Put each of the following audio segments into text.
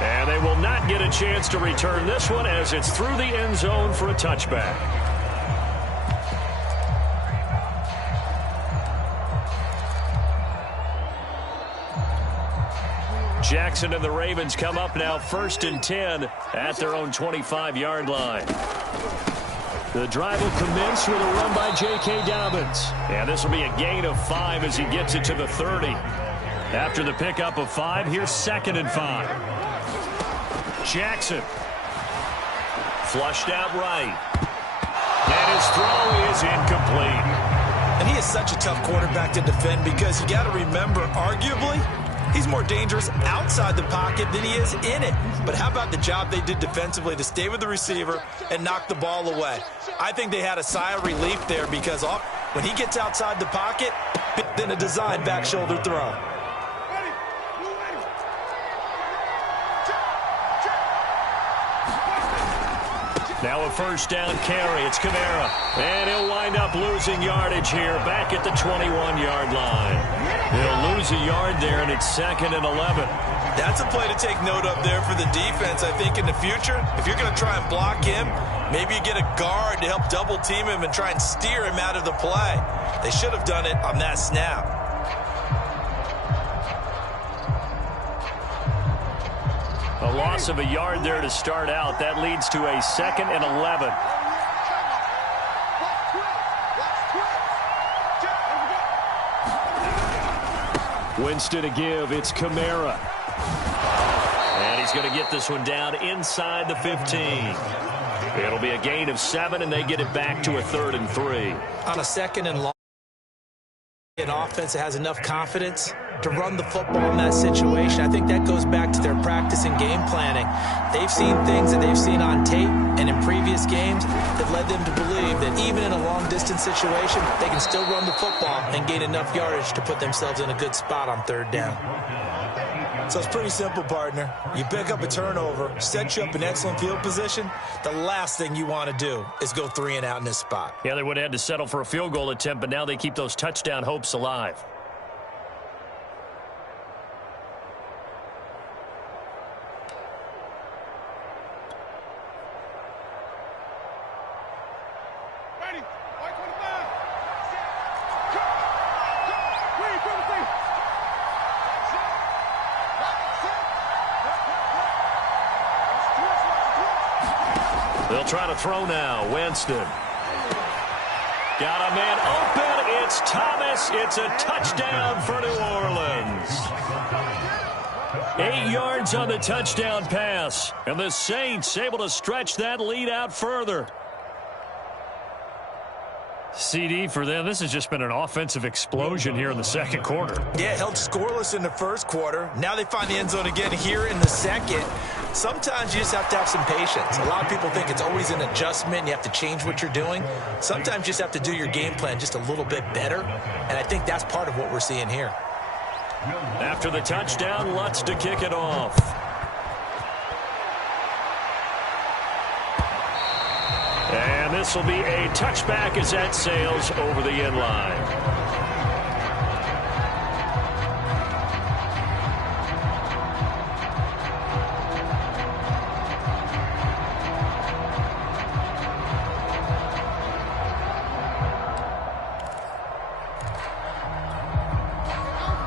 And they will not get a chance to return this one as it's through the end zone for a touchback. Jackson and the Ravens come up now 1st and 10 at their own 25-yard line. The drive will commence with a run by J.K. Dobbins. And this will be a gain of 5 as he gets it to the 30. After the pickup of 5, here's 2nd and 5. Jackson. Flushed out right. And his throw is incomplete. And he is such a tough quarterback to defend because you got to remember, arguably, he's more dangerous outside the pocket than he is in it. But how about the job they did defensively to stay with the receiver and knock the ball away? I think they had a sigh of relief there because when he gets outside the pocket, then a designed back shoulder throw. Now a 1st down carry. It's Kamara. And he'll wind up losing yardage here back at the 21-yard line. He'll lose a yard there, and it's 2nd and 11. That's a play to take note of there for the defense, I think, in the future. If you're going to try and block him, maybe you get a guard to help double-team him and try and steer him out of the play. They should have done it on that snap. A loss of a yard there to start out. That leads to a 2nd and 11. Winston to give. It's Kamara. And he's going to get this one down inside the 15. It'll be a gain of 7, and they get it back to a 3rd and 3. On a 2nd and long, an offense that has enough confidence to run the football in that situation. I think that goes back to their practice and game planning. They've seen things that they've seen on tape and in previous games that led them to believe that even in a long-distance situation, they can still run the football and gain enough yardage to put themselves in a good spot on 3rd down. So it's pretty simple, partner. You pick up a turnover, set you up in excellent field position. The last thing you want to do is go 3 and out in this spot. Yeah, they would have had to settle for a field goal attempt, but now they keep those touchdown hopes alive. They'll try to throw now. Winston. Got a man open. It's Thomas. It's a touchdown for New Orleans. 8 yards on the touchdown pass. And the Saints able to stretch that lead out further. CD for them, this has just been an offensive explosion here in the 2nd quarter. Yeah, held scoreless in the 1st quarter. Now they find the end zone again here in the 2nd. Sometimes you just have to have some patience. A lot of people think it's always an adjustment. You have to change what you're doing. Sometimes you just have to do your game plan just a little bit better. And I think that's part of what we're seeing here. After the touchdown, Lutz to kick it off. And this will be a touchback as that sails over the end line.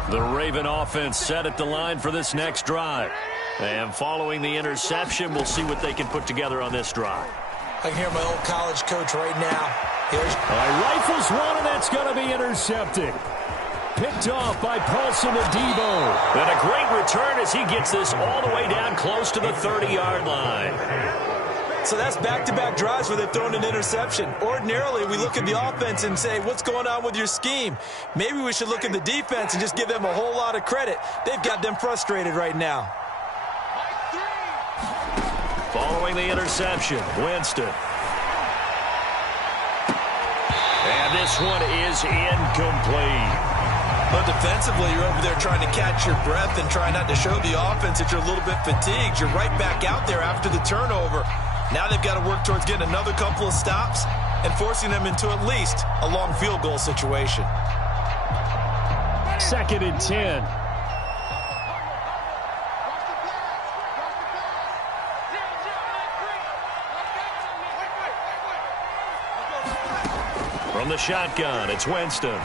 The Raven offense set at the line for this next drive. And following the interception, we'll see what they can put together on this drive. I can hear my old college coach right now. Rifles one, and that's going to be intercepted. Picked off by Paulson Adebo. And a great return as he gets this all the way down close to the 30-yard line. So that's back-to-back drives where they've thrown an interception. Ordinarily, we look at the offense and say, what's going on with your scheme? Maybe we should look at the defense and just give them a whole lot of credit. They've got them frustrated right now. Following the interception, Winston. And this one is incomplete. But defensively, you're over there trying to catch your breath and try not to show the offense that you're a little bit fatigued. You're right back out there after the turnover. Now they've got to work towards getting another couple of stops and forcing them into at least a long field goal situation. 2nd and 10. From the shotgun, it's Winston.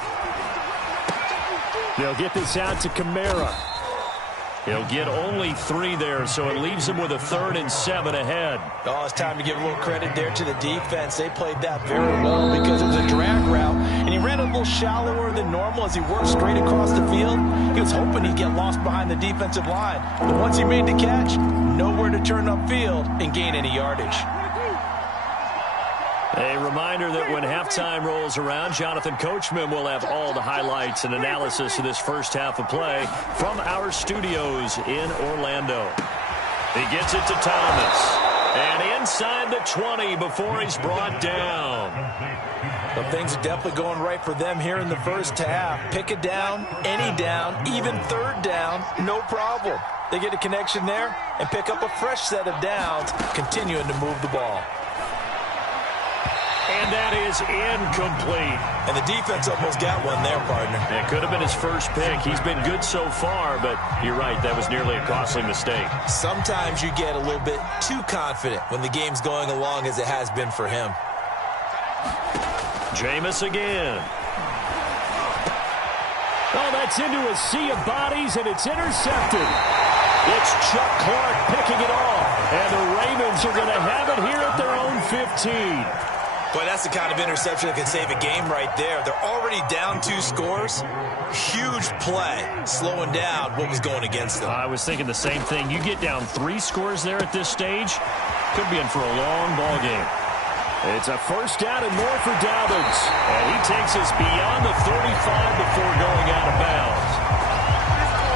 They'll get this out to Kamara. He'll get only 3 there, so it leaves him with a 3rd and 7 ahead. Oh, it's time to give a little credit there to the defense. They played that very well because it was a drag route, and he ran a little shallower than normal as he worked straight across the field. He was hoping he'd get lost behind the defensive line, but once he made the catch, nowhere to turn upfield and gain any yardage. A reminder that when halftime rolls around, Jonathan Coachman will have all the highlights and analysis of this first half of play from our studios in Orlando. He gets it to Thomas. And inside the 20 before he's brought down. Well, things are definitely going right for them here in the first half. Pick it down, any down, even 3rd down, no problem. They get a connection there and pick up a fresh set of downs, continuing to move the ball. And that is incomplete. And the defense almost got one there, partner. It could have been his first pick. He's been good so far, but you're right, that was nearly a costly mistake. Sometimes you get a little bit too confident when the game's going along as it has been for him. Jameis again. Oh, that's into a sea of bodies, and it's intercepted. It's Chuck Clark picking it off. And the Ravens are going to have it here at their own 15. Boy, that's the kind of interception that can save a game right there. They're already down 2 scores. Huge play, slowing down what was going against them. I was thinking the same thing. You get down 3 scores there at this stage, could be in for a long ball game. It's a first down and more for Dobbins. And he takes us beyond the 35 before going out of bounds.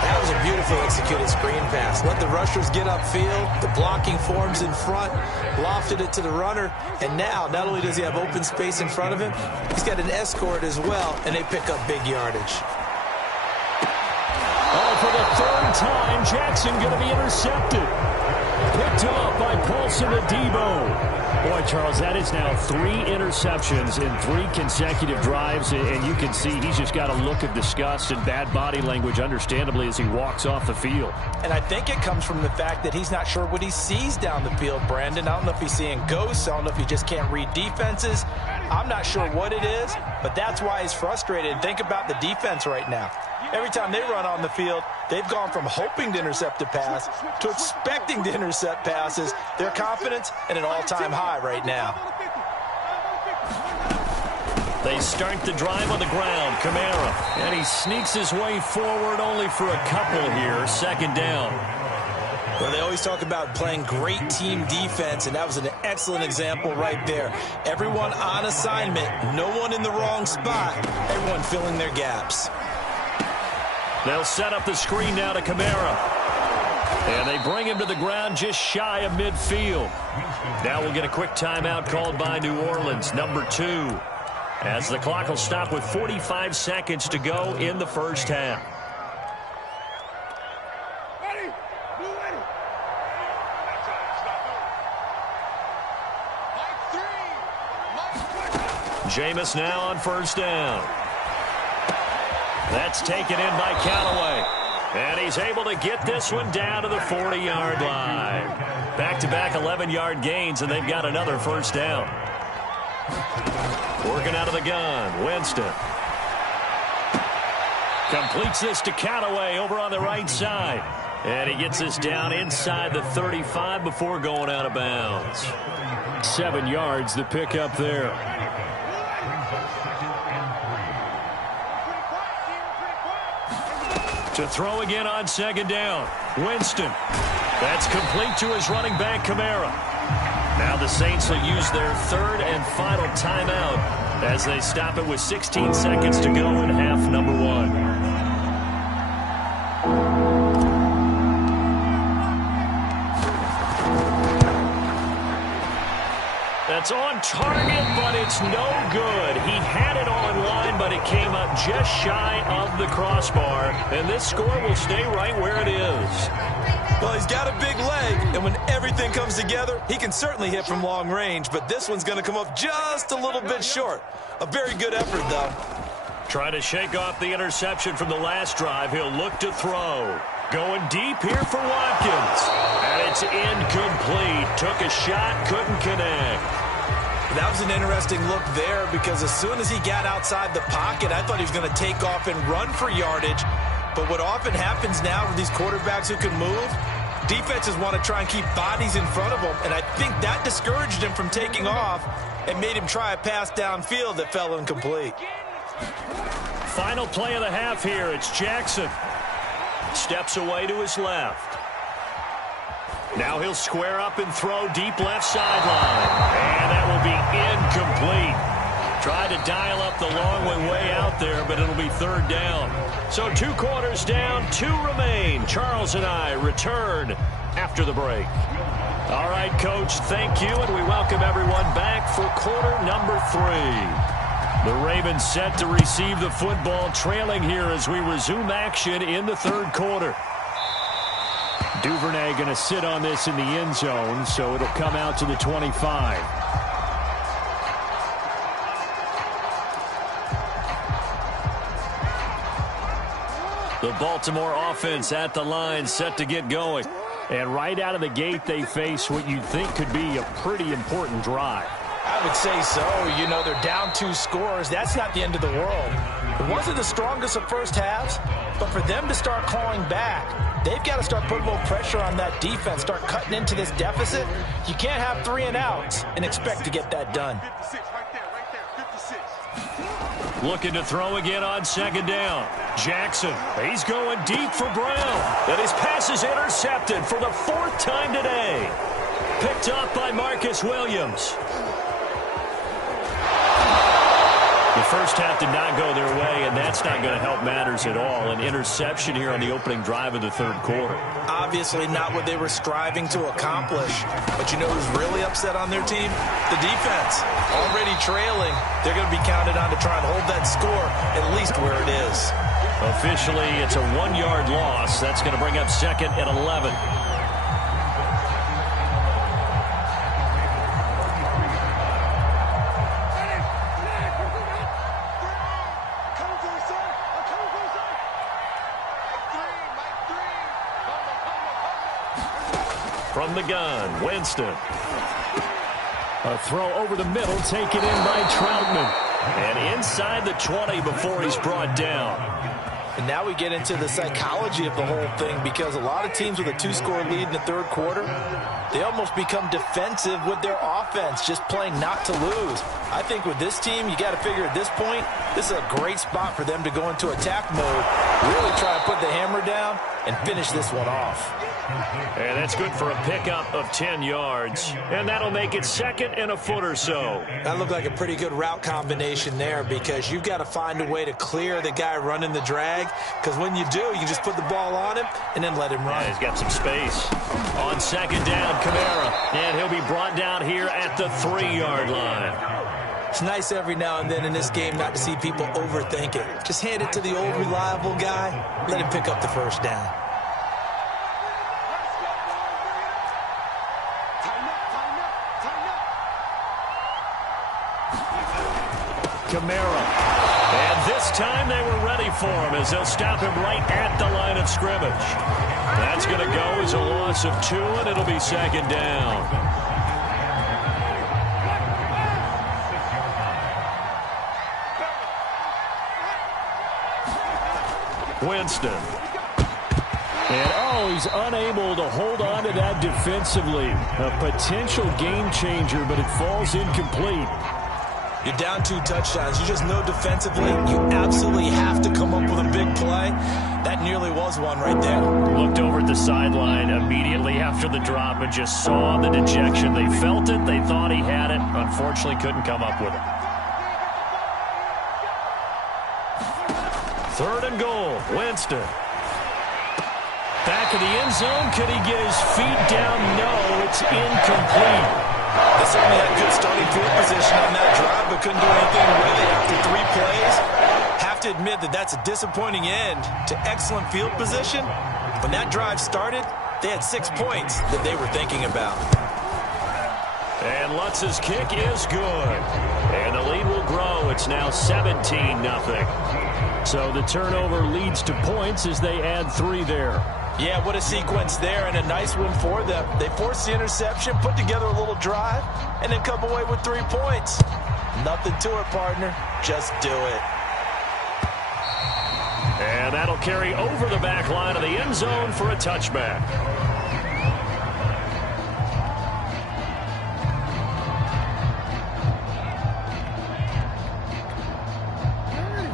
That was a beautifully executed screen pass. Let the rushers get upfield. The blocking forms in front. Lofted it to the runner. And now, not only does he have open space in front of him, he's got an escort as well, and they pick up big yardage. Oh, for the 3rd time, Jackson going to be intercepted. Picked up by Paulson Adebo. Boy, Charles, that is now 3 interceptions in 3 consecutive drives, and you can see he's just got a look of disgust and bad body language, understandably, as he walks off the field. And I think it comes from the fact that he's not sure what he sees down the field, Brandon. I don't know if he's seeing ghosts. I don't know if he just can't read defenses. I'm not sure what it is, but that's why he's frustrated. Think about the defense right now. Every time they run on the field, they've gone from hoping to intercept a pass to expecting to intercept passes. Their confidence at an all-time high right now. They start the drive on the ground. Kamara. And he sneaks his way forward only for a couple here. 2nd down. Well, they always talk about playing great team defense, and that was an excellent example right there. Everyone on assignment, no one in the wrong spot, everyone filling their gaps. They'll set up the screen now to Kamara. And they bring him to the ground just shy of midfield. Now we'll get a quick timeout called by New Orleans, number 2. As the clock will stop with 45 seconds to go in the first half. Jameis now on 1st down. That's taken in by Callaway. And he's able to get this one down to the 40-yard line. Back-to-back 11-yard gains, and they've got another 1st down. Working out of the gun, Winston. Completes this to Callaway over on the right side. And he gets this down inside the 35 before going out of bounds. 7 yards, the pickup there. To throw again on 2nd down. Winston. That's complete to his running back, Kamara. Now the Saints will use their 3rd and final timeout as they stop it with 16 seconds to go in half number 1. That's on target, but it's no good. He had it on line, but it came up just shy of the crossbar. And this score will stay right where it is. Well, he's got a big leg, and when everything comes together, he can certainly hit from long range, but this one's going to come up just a little bit short. A very good effort, though. Trying to shake off the interception from the last drive. He'll look to throw. Going deep here for Watkins. And it's incomplete. Took a shot, couldn't connect. That was an interesting look there because as soon as he got outside the pocket, I thought he was going to take off and run for yardage. But what often happens now with these quarterbacks who can move, defenses want to try and keep bodies in front of them, and I think that discouraged him from taking off and made him try a pass downfield that fell incomplete. Final play of the half here. It's Jackson. Steps away to his left. Now he'll square up and throw deep left sideline. And that will be incomplete. Tried to dial up the long way out there, but it'll be third down. So 2 quarters down, 2 remain. Charles and I return after the break. All right, Coach, thank you, and we welcome everyone back for quarter number 3. The Ravens set to receive the football, trailing here as we resume action in the third quarter. Duvernay going to sit on this in the end zone, so it'll come out to the 25. The Baltimore offense at the line, set to get going. And right out of the gate, they face what you'd think could be a pretty important drive. I would say so. You know, they're down 2 scores. That's not the end of the world. It wasn't the strongest of first halves, but for them to start clawing back, they've got to start putting a little pressure on that defense, start cutting into this deficit. You can't have 3 and outs and expect to get that done. Looking to throw again on second down. Jackson, he's going deep for Brown. And his pass is intercepted for the 4th time today. Picked up by Marcus Williams. The first half did not go their way, and that's not going to help matters at all. An interception here on the opening drive of the third quarter. Obviously not what they were striving to accomplish. But you know who's really upset on their team? The defense. Already trailing. They're going to be counted on to try and hold that score at least where it is. Officially, it's a 1-yard loss. That's going to bring up second and 11. From the gun, Winston. A throw over the middle, taken in by Troutman. And inside the 20 before he's brought down. And now we get into the psychology of the whole thing, because a lot of teams with a 2-score lead in the third quarter, they almost become defensive with their offense, just playing not to lose. I think with this team, you got to figure at this point, this is a great spot for them to go into attack mode, really try to put the hammer down and finish this one off. And that's good for a pickup of 10 yards. And that'll make it second and a foot or so. That looked like a pretty good route combination there, because you've got to find a way to clear the guy running the drag, because when you do, you just put the ball on him and then let him run. Yeah, he's got some space. On second down, Kamara. And he'll be brought down here at the 3-yard line. It's nice every now and then in this game not to see people overthink it. Just hand it to the old reliable guy, let him pick up the first down. Kamara. And this time they were ready for him as they'll stop him right at the line of scrimmage. That's going to go as a loss of 2, and it'll be second down. Winston. And, he's unable to hold on to that defensively. A potential game changer, but it falls incomplete. You're down 2 touchdowns. You just know defensively you absolutely have to come up with a big play. That nearly was one right there. Looked over at the sideline immediately after the drop and just saw the dejection. They felt it. They thought he had it. Unfortunately, couldn't come up with it. 3rd and goal. Winston. Back of the end zone. Could he get his feet down? No, it's incomplete. They certainly had good starting field position on that drive, but couldn't do anything with it after 3 plays. Have to admit that that's a disappointing end to excellent field position. When that drive started, they had 6 points that they were thinking about. And Lutz's kick is good. And the lead will grow. It's now 17-0. So the turnover leads to points as they add 3 there. Yeah, what a sequence there, and a nice one for them. They forced the interception, put together a little drive, and then come away with 3 points. Nothing to it, partner. Just do it. And that'll carry over the back line of the end zone for a touchback.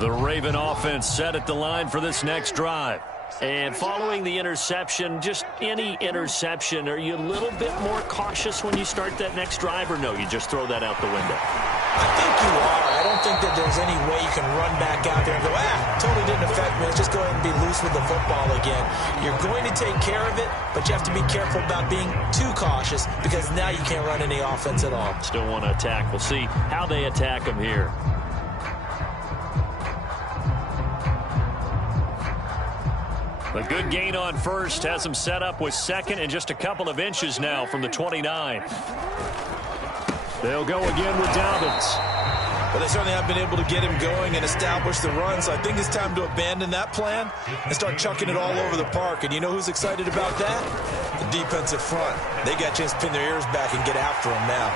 The Raven offense set at the line for this next drive. And following the interception, just any interception, are you a little bit more cautious when you start that next drive, or no, you just throw that out the window? I think you are. I don't think that there's any way you can run back out there and go, totally didn't affect me. Let's just go ahead and be loose with the football again. You're going to take care of it, but you have to be careful about being too cautious because now you can't run any offense at all. Still want to attack. We'll see how they attack them here. A good gain on first has them set up with second and just a couple of inches now from the 29. They'll go again with Dobbins. But they certainly have been able to get him going and establish the run, so I think it's time to abandon that plan and start chucking it all over the park. And you know who's excited about that? The defensive front. They got a chance to pin their ears back and get after him now.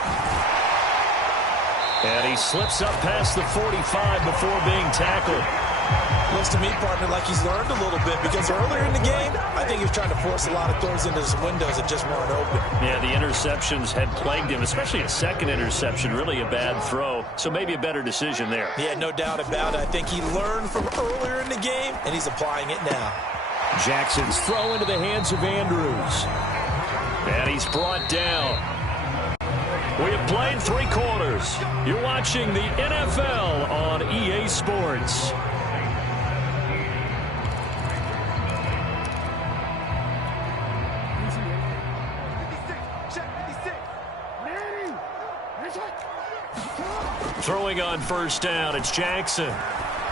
And he slips up past the 45 before being tackled. Looks to me, partner, like he's learned a little bit because earlier in the game, I think he was trying to force a lot of throws into his windows that just weren't open. Yeah, the interceptions had plagued him, especially a second interception, really a bad throw. So maybe a better decision there. Yeah, no doubt about it. I think he learned from earlier in the game, and he's applying it now. Jackson's throw into the hands of Andrews. And he's brought down. We have played 3 quarters. You're watching the NFL on EA Sports. Throwing on first down, it's Jackson.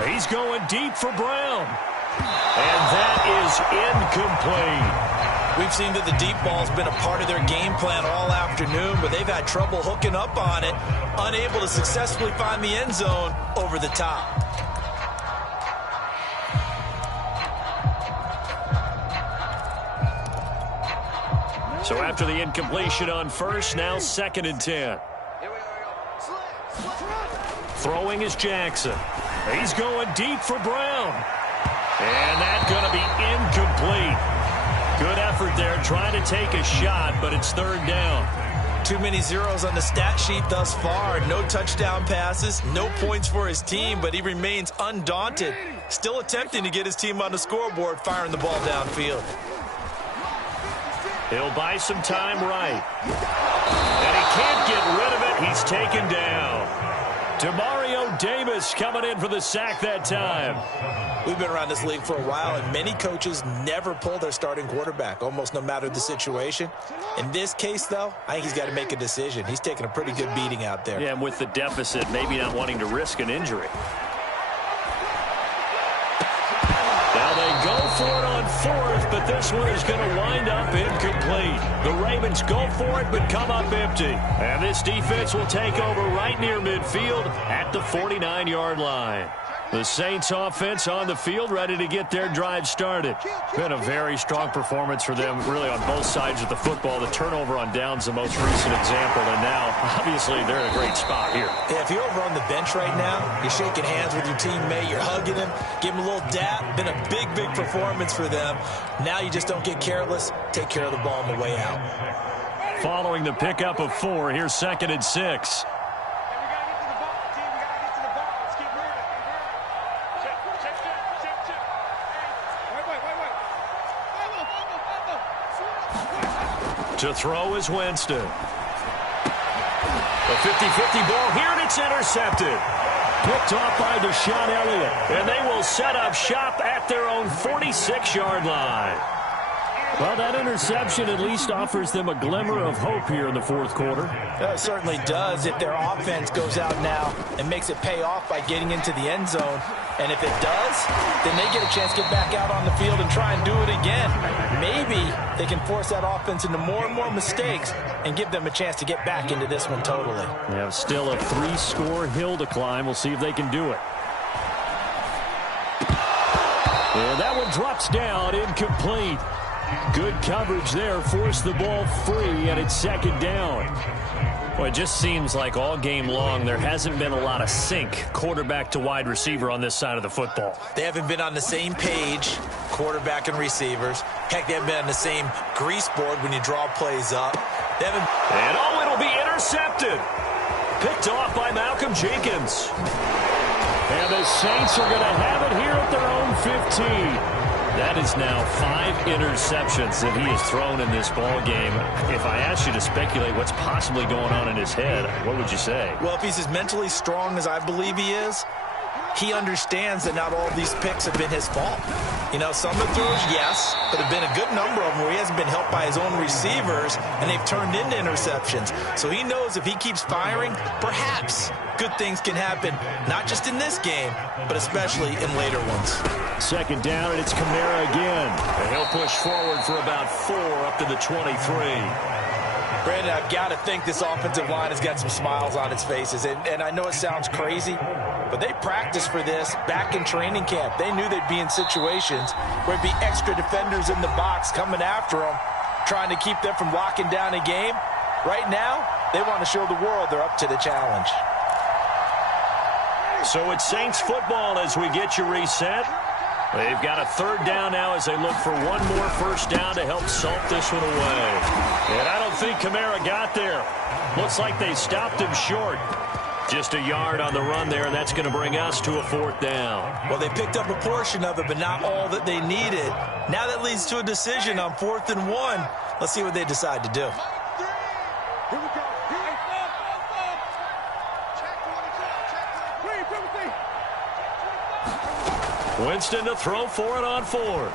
He's going deep for Brown. And that is incomplete. We've seen that the deep ball's been a part of their game plan all afternoon, but they've had trouble hooking up on it, unable to successfully find the end zone over the top. So after the incompletion on first, now 2nd and 10. Throwing is Jackson. He's going deep for Brown. And that's going to be incomplete. Good effort there trying to take a shot, but it's 3rd down. Too many zeros on the stat sheet thus far. No touchdown passes, no points for his team, but he remains undaunted. Still attempting to get his team on the scoreboard, firing the ball downfield. He'll buy some time right. And he can't get rid of it. He's taken down. Demario Davis coming in for the sack that time. We've been around this league for a while, and many coaches never pull their starting quarterback, almost no matter the situation. In this case, though, I think he's got to make a decision. He's taking a pretty good beating out there. Yeah, and with the deficit, maybe not wanting to risk an injury. Now they go for it on 4th, but this one is going to wind up incomplete. The Ravens go for it, but come up empty. And this defense will take over right near midfield at the 49-yard line. The Saints offense on the field, ready to get their drive started. Been a very strong performance for them, really, on both sides of the football. The turnover on downs, the most recent example, and now, obviously, they're in a great spot here. Yeah, if you're over on the bench right now, you're shaking hands with your teammate, you're hugging him, give him a little dap. Been a big, big performance for them. Now you just don't get careless. Take care of the ball on the way out. Following the pickup of 4, here's 2nd and 6. To throw is Winston. A 50-50 ball here, and it's intercepted. Picked off by Deshaun Elliott. And they will set up shop at their own 46-yard line. Well, that interception at least offers them a glimmer of hope here in the 4th quarter. It certainly does if their offense goes out now and makes it pay off by getting into the end zone. And if it does, then they get a chance to get back out on the field and try and do it again. Maybe they can force that offense into more and more mistakes and give them a chance to get back into this one totally. They have still a 3-score hill to climb. We'll see if they can do it. drops down, incomplete. Good coverage there, forced the ball free, and it's second down. Well, it just seems like all game long there hasn't been a lot of sync quarterback to wide receiver on this side of the football. They haven't been on the same page, quarterback and receivers. Heck, they haven't been on the same grease board when you draw plays up. They haven't... And oh, it'll be intercepted. Picked off by Malcolm Jenkins. And the Saints are going to have it here at their own 15. That is now 5 interceptions that he has thrown in this ball game. If I asked you to speculate what's possibly going on in his head, what would you say? Well, if he's as mentally strong as I believe he is, he understands that not all of these picks have been his fault. You know, some of the throws, yes, but there have been a good number of them where he hasn't been helped by his own receivers, and they've turned into interceptions. So he knows if he keeps firing, perhaps good things can happen, not just in this game, but especially in later ones. Second down, and it's Kamara again. And he'll push forward for about 4 up to the 23. Brandon, I've got to think this offensive line has got some smiles on its faces. And I know it sounds crazy, but they practiced for this back in training camp. They knew they'd be in situations where it'd be extra defenders in the box coming after them, trying to keep them from locking down a game. Right now, they want to show the world they're up to the challenge. So it's Saints football as we get you reset. They've got a third down now as they look for one more first down to help salt this one away. And I don't think Kamara got there. Looks like they stopped him short. Just a yard on the run there, and that's going to bring us to a 4th down. Well, they picked up a portion of it, but not all that they needed. Now that leads to a decision on 4th and 1. Let's see what they decide to do. Winston to throw for it on 4th.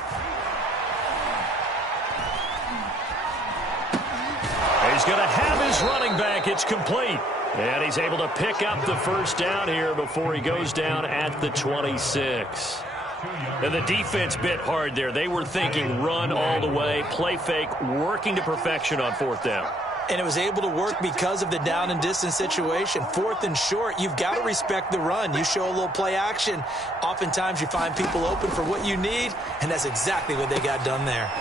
He's going to have his running back. It's complete. And he's able to pick up the first down here before he goes down at the 26. And the defense bit hard there. They were thinking run all the way, play fake, working to perfection on 4th down. And it was able to work because of the down and distance situation. 4th and short, you've got to respect the run. You show a little play action. Oftentimes you find people open for what you need, and that's exactly what they got done there.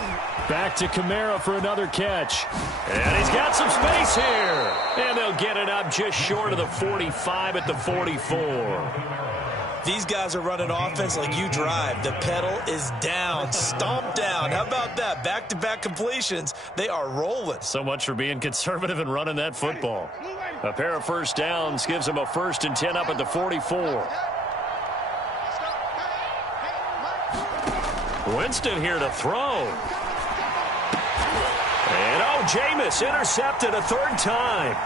Back to Kamara for another catch. And he's got some space here. And they'll get it up just short of the 45 at the 44. These guys are running offense like you drive. The pedal is down, stomped down. How about that? Back-to-back completions. They are rolling. So much for being conservative and running that football. A pair of first downs gives them a 1st and 10 up at the 44. Winston here to throw. And oh, Jameis intercepted a 3rd time.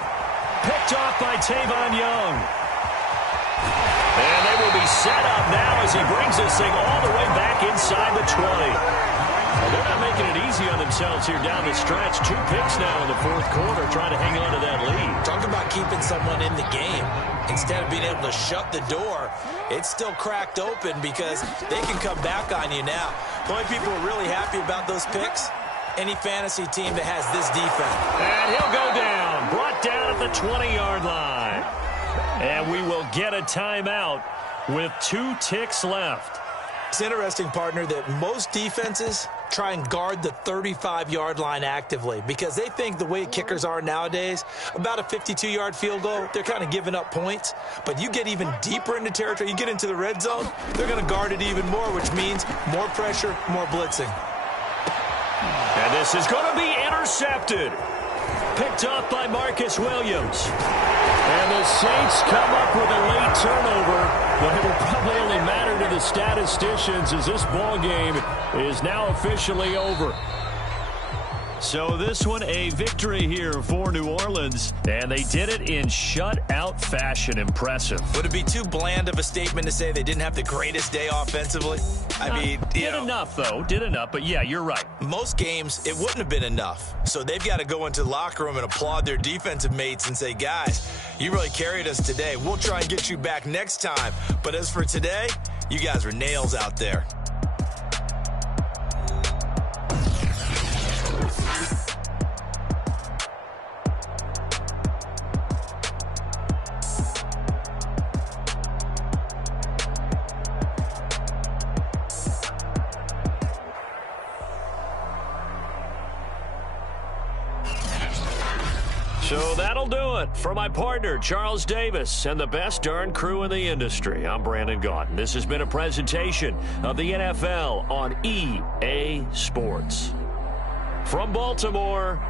Picked off by Tavon Young. And they will be set up now as he brings this thing all the way back inside the 20. Well, they're not making it easy on themselves here down the stretch. 2 picks now in the 4th quarter, trying to hang on to that lead. Talk about keeping someone in the game. Instead of being able to shut the door, it's still cracked open because they can come back on you now. The only people who are really happy about those picks, any fantasy team that has this defense. And he'll go down, brought down at the 20-yard line. And we will get a timeout with 2 ticks left. It's interesting, partner, that most defenses try and guard the 35-yard line actively because they think the way kickers are nowadays, about a 52-yard field goal, they're kind of giving up points. But you get even deeper into territory, you get into the red zone, they're going to guard it even more, which means more pressure, more blitzing. And this is going to be intercepted. Picked off by Marcus Williams. And the Saints come up with a late turnover, but it will probably only matter to the statisticians as this ball game is now officially over. So this one a victory here for New Orleans, and they did it in shutout fashion. Impressive. Would it be too bland of a statement to say they didn't have the greatest day offensively? I mean, did enough, though. Did enough, but yeah, you're right. Most games, it wouldn't have been enough. So they've got to go into the locker room and applaud their defensive mates and say, guys, you really carried us today. We'll try and get you back next time. But as for today, you guys were nails out there. So that'll do it for my partner, Charles Davis, and the best darn crew in the industry. I'm Brandon Gaudin. This has been a presentation of the NFL on EA Sports. From Baltimore,